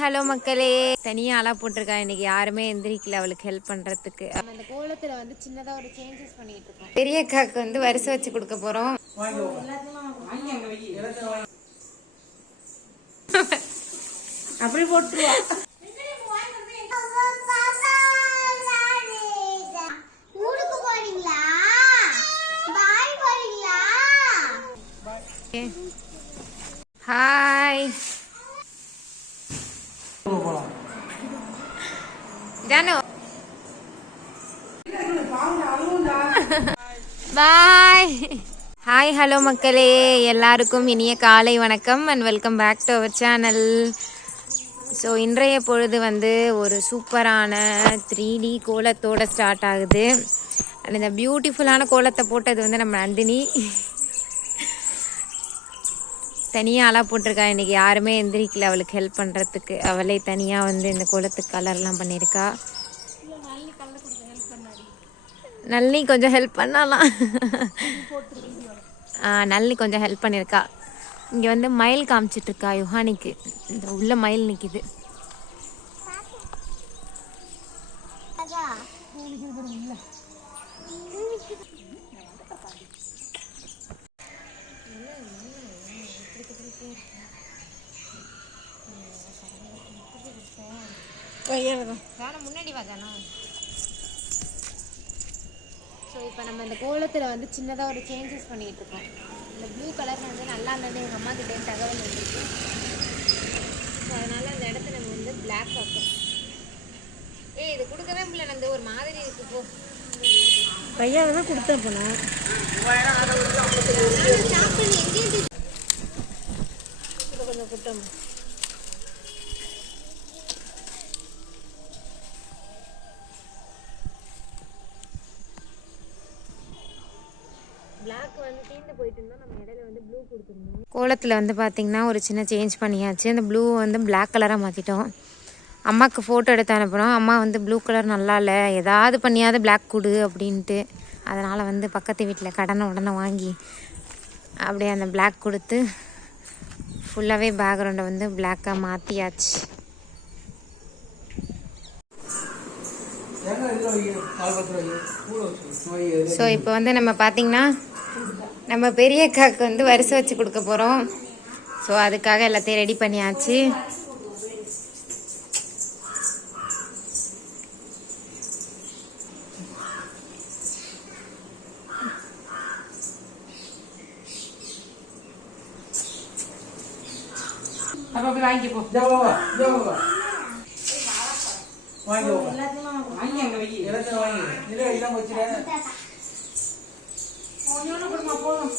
Hello மக்களே. தனியா ஆளா போட்டிருக்கா. இன்னைக்கு யாருமே எந்திரிக்கல. அவளுக்கு ஹெல்ப் பண்றதுக்கு. அந்த கோலத்துல வந்து சின்னதா ஒரு சேஞ்சஸ் பண்ணிட்டு இருக்கோம். பெரிய அக்காக்கு வந்து வரிசை வச்சு கொடுக்க போறோம். அப்படி போட்டுருவா. ஊருக்கு போறீங்களா பாய் போறீங்களா hi Jaanu bye hi hello மக்களே. எல்லாருக்கும் இனிய காலை வணக்கம் and welcome back to our channel so இன்றைய பொழுது வந்து ஒரு சூப்பரான த்ரீ டி கோலத்தோடு ஸ்டார்ட் ஆகுது. அண்ட் இந்த பியூட்டிஃபுல்லான கோலத்தை போட்டது வந்து நம்ம நந்தினி. தனியாக ஆளாக போட்டிருக்கா. இன்றைக்கி யாருமே எந்திரிக்கல. அவளுக்கு ஹெல்ப் பண்ணுறதுக்கு அவளே தனியாக வந்து இந்த கோலத்துக்கு கலர்லாம் பண்ணியிருக்கா. நல்லி கொஞ்சம் ஹெல்ப் பண்ணலாம். ஆ நல்லி கொஞ்சம் ஹெல்ப் பண்ணியிருக்கா இங்கே வந்து மயில் காமிச்சிட்டு இருக்கா யுஹானிக்கு. இந்த உள்ள மயில் நிற்கிது முன்னாடி வா தானோ ஸோ இப்போ நம்ம இந்த கோலத்தில் வந்து சின்னதாக ஒரு சேஞ்சஸ் பண்ணிகிட்டு இருக்கோம். இந்த ப்ளூ கலர் வந்து நல்லா இருந்தது எங்கள் அம்மா கிட்டே தகவல் வந்துருக்கு ஸோ அதனால் அந்த இடத்த நம்ம வந்து பிளாக் ஆக்கும். ஏய் இது கொடுக்கவே முடியல அந்த ஒரு மாதிரி இருக்கு போ. பையாவை தான் கொடுத்தேன் போனா கொஞ்சம் குட்டம் பிளாக் வந்து கோலத்தில் வந்து பார்த்திங்கன்னா ஒரு சின்ன சேஞ்ச் பண்ணியாச்சு. அந்த ப்ளூ வந்து பிளாக் கலராக மாற்றிட்டோம் அம்மாவுக்கு ஃபோட்டோ எடுத்து அனுப்பினோம் அம்மா வந்து ப்ளூ கலர் நல்லா இல்லை. ஏதாவது பண்ணியாவது பிளாக் கொடு அப்படின்ட்டு. அதனால் வந்து பக்கத்து வீட்டில் கடனை உடனே வாங்கி அப்படியே அந்த பிளாக் கொடுத்து ஃபுல்லாகவே பேக்ரவுண்டை வந்து பிளாக்காக மாற்றியாச்சு ஸோ இப்போ வந்து நம்ம பார்த்தீங்கன்னா நம்ம பெரிய அக்காவுக்கு வந்து வரிசை வச்சு கொடுக்க போகிறோம் ஸோ அதுக்காக எல்லாத்தையும் ரெடி பண்ணியாச்சு. அப்ப போய் வாங்கி போ வாங்கி அங்க வை ஒண்ணு கொடுமா போதும்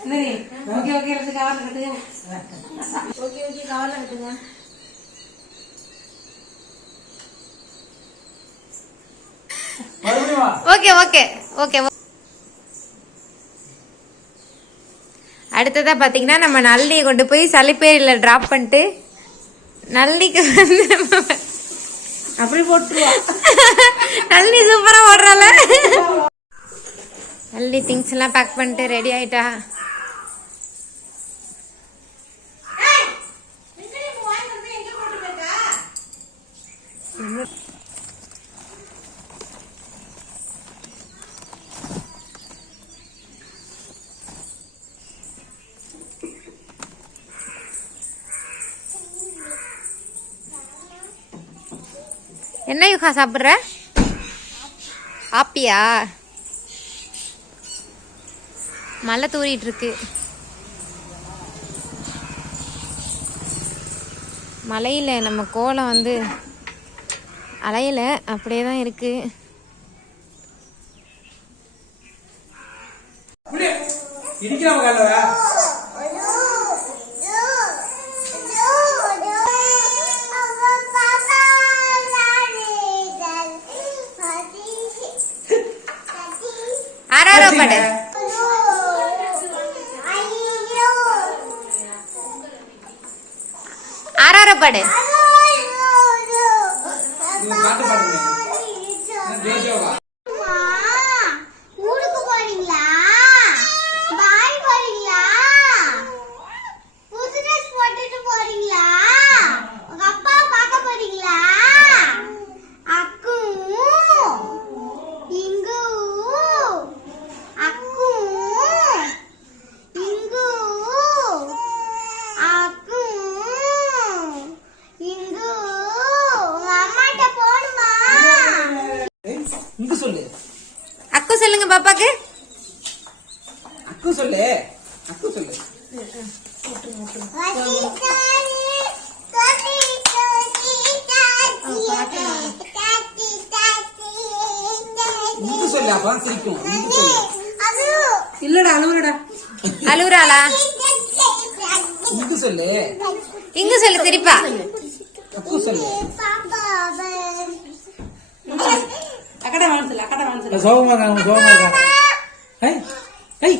என்னது ஓகே ஓகே எடுத்து கவர்ல கட்டுங்க ஓகே ஓகே கவர்ல கட்டுங்க ஓகே ஓகே ஓகே அடுத்ததாக பார்த்தீங்கன்னா நம்ம நல்லியை கொண்டு போய் சளிப்பேரியில் ட்ராப் பண்ணிட்டு நல்லிக்கு வந்து நம்ம அப்படி போட்டுருவா. நல்லி சூப்பராக ஓடுறால நல்லி திங்ஸ் எல்லாம் பேக் பண்ணிட்டு ரெடி ஆயிட்டா. என்ன யுகா சாப்பிட்ற? ஆப்பியா? மழை தூரிட்டு இருக்கு மலையில் நம்ம கோலம் வந்து அலையில அப்படியே தான் இருக்கு. இடிக்கிறவங்க పాడే పాట పాడు அப்பதான் சிரிக்கும். சொல்லு. இல்லடா அழுவுறடா. அழுவுறாளா? இங்க சொல்லு. இங்க சொல்லு சிரிப்பா. அக்கு சொல்லு. அக்கடா அக்கடா சோகமா இருக்காங்க சோகமா இருக்காங்க ஏய் ஏய்.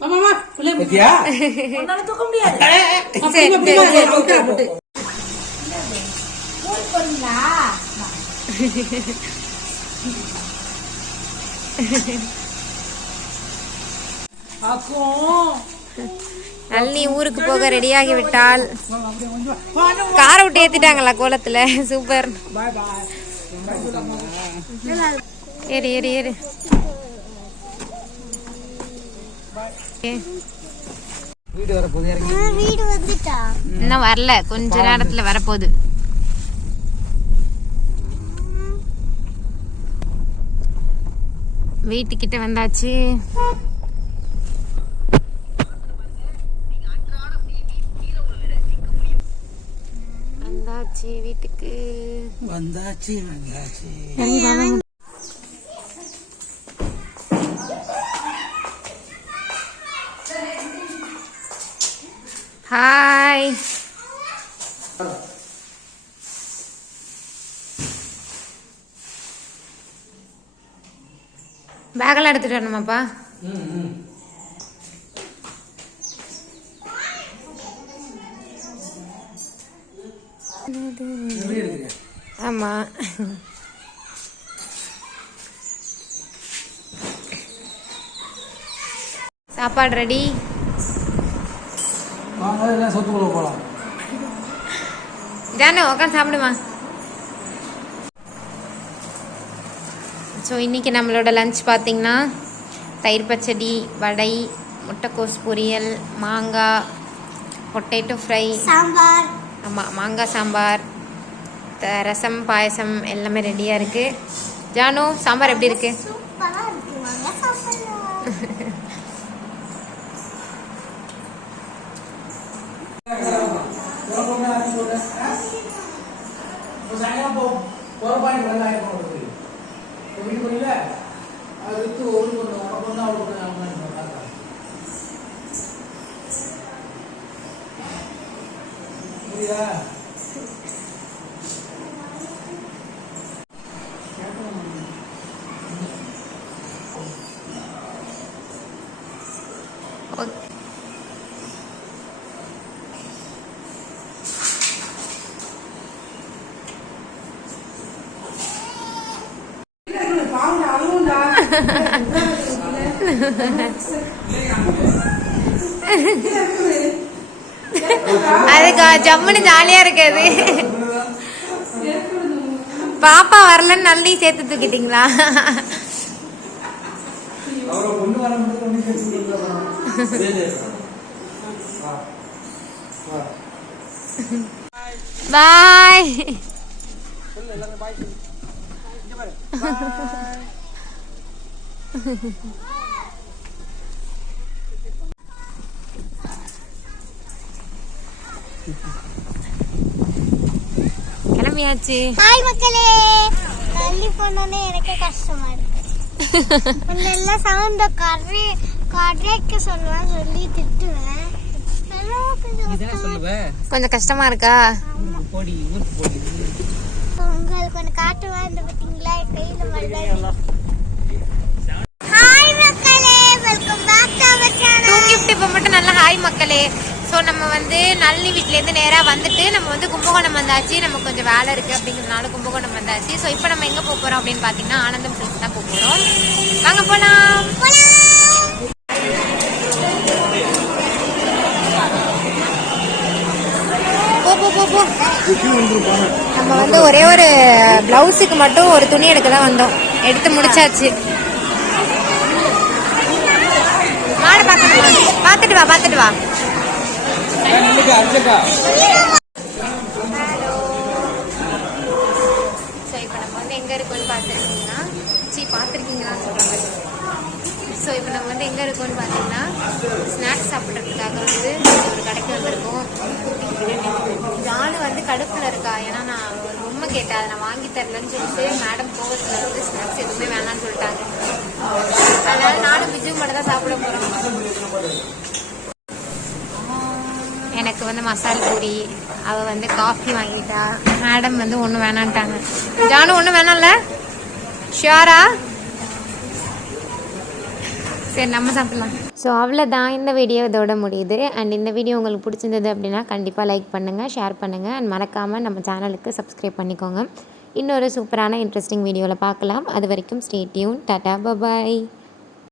மாமா புள்ளை பாத்தியா? உன்னால தூக்க முடியாது. சரி, சரி, நளினி ஊருக்கு போக ரெடியாகி விட்டால் காரை விட்டு ஏத்திட்டாங்களா கோலத்துல? சூப்பர். ஏறு ஏறு ஏறு. வீடு வர போது இறங்கி வீடு வந்துட்டா. இன்னும் வரல. கொஞ்ச நேரத்துல வரப்போகுது. வீட்டுக்கிட்ட வந்தாச்சு. வந்தாச்சு வீட்டுக்கு. வந்தாச்சு வந்தாச்சு. ஹாய். பேக்கெல்லாம் எடுத்துட்டு வரணுமாப்பா? ஆமா. சாப்பாடு ரெடி? ஜானு உட்காந்து சாப்பிடுமா. ஸோ இன்னைக்கு நம்மளோட லஞ்ச் பார்த்தீங்கன்னா தயிர் பச்சடி வடை முட்டைக்கோஸ் பொரியல் மாங்காய் பொட்டேட்டோ ஃப்ரை சாம்பார். ஆமாம் மாங்காய் சாம்பார் த- ரசம் பாயசம் எல்லாமே ரெடியாக இருக்குது ஜானு சாம்பார் எப்படி இருக்கு? சூப்பரா இருக்கு வாங்க சாப்பிடலாம் சாயங்காலம் போ போற பாய் வெங்காயம் போடுறது வீடு போயில அது வித்து ஒரு பொண்ணு நம்ம பொண்ணு அவளுக்கு பொண்ணு அவங்க பார்த்தா புரியுதா ஓகே அதுக்கு ஜம்முன்னு ஜாலியா இருக்காது பாப்பா வரலன்னு நல்லி சேர்த்து தூக்கிட்டீங்களா அவரை பொண்ணு வர மட்டும் ஒண்ணு கேட்டு வா வா பாய் கிளம்பியாச்சு. ஹாய் மக்களே. தள்ளி போனோன்னே எனக்கு கஷ்டமா இருக்கு. முன்னெல்லாம் சவுண்ட கரை கரைக்க சொல்லுவேன் சொல்லி திட்டுவேன். கொஞ்சம் இதானே சொல்லுவ. கொஞ்சம் கஷ்டமா இருக்கா? உங்களுக்கு ஒன்று காட்டுவேன் இந்த பார்த்தீங்களா கையில் ஹாய் மக்களே welcome back to our channel தூங்கிவிட்டு இப்போ மட்டும் நல்ல ஹாய் மக்களே. ஸோ நம்ம வந்து நல்லி வீட்டிலேருந்து நேராக வந்துட்டு நம்ம வந்து கும்பகோணம் வந்தாச்சு. நம்ம கொஞ்சம் வேலை இருக்குது அப்படிங்கிறதுனால கும்பகோணம் வந்தாச்சு. ஸோ இப்போ நம்ம எங்கே போக போகிறோம் அப்படின்னு பார்த்தீங்கன்னா ஆனந்தம் சில்க்ஸ் தான் போக போகிறோம் வாங்க போகலாம் நம்ம வந்து ஒரே ஒரு பிளவுஸுக்கு மட்டும் ஒரு துணி எடுக்க தான் வந்தோம். எடுத்து முடிச்சாச்சு. மாடு பார்த்துட்டு வா. பார்த்துட்டு வா ஸோ இப்போ நம்ம வந்து எங்கே இருக்கோன்னு பார்த்துருக்கீங்கன்னா சி பார்த்துருக்கீங்களான்னு சொல்கிறாங்க ஸோ இப்போ நம்ம வந்து எங்கே இருக்கோன்னு பார்த்தீங்கன்னா ஸ்நாக்ஸ் சாப்பிட்றதுக்காக வந்து ஒரு கடைக்கு வந்திருக்கோம். ஜானு வந்து கடுப்பில் இருக்கா? ஏன்னா நான் ஒரு பொம்மை கேட்டேன் அதை நான் வாங்கி தரலன்னு சொல்லிட்டு மேடம் கோவத்தில் வந்து ஸ்நாக்ஸ் எதுவுமே வேணாம்னு சொல்லிட்டாங்க. அதனால நானும் பிஜு மட்டும் தான் சாப்பிட போகிறோம் எனக்கு வந்து மசால் பூரி அவ வந்து காஃபி வாங்கிட்டா. மேடம் வந்து ஒன்றும் வேணான்ட்டாங்க ஜானு ஒன்றும் வேணாம்ல? ஷியாரா சரி நம்ம சாப்பிடலாம். ஸோ அவ்வளோதான் இந்த வீடியோ இதோட முடியுது. அண்ட் இந்த வீடியோ உங்களுக்கு பிடிச்சிருந்தது அப்படின்னா கண்டிப்பாக லைக் பண்ணுங்கள் ஷேர் பண்ணுங்கள் அண்ட் மறக்காமல் நம்ம சேனலுக்கு சப்ஸ்கிரைப் பண்ணிக்கோங்க. இன்னொரு சூப்பரான இன்ட்ரெஸ்டிங் வீடியோவில் பார்க்கலாம். அது வரைக்கும் ஸ்டே டியூன் டாடா பபாய்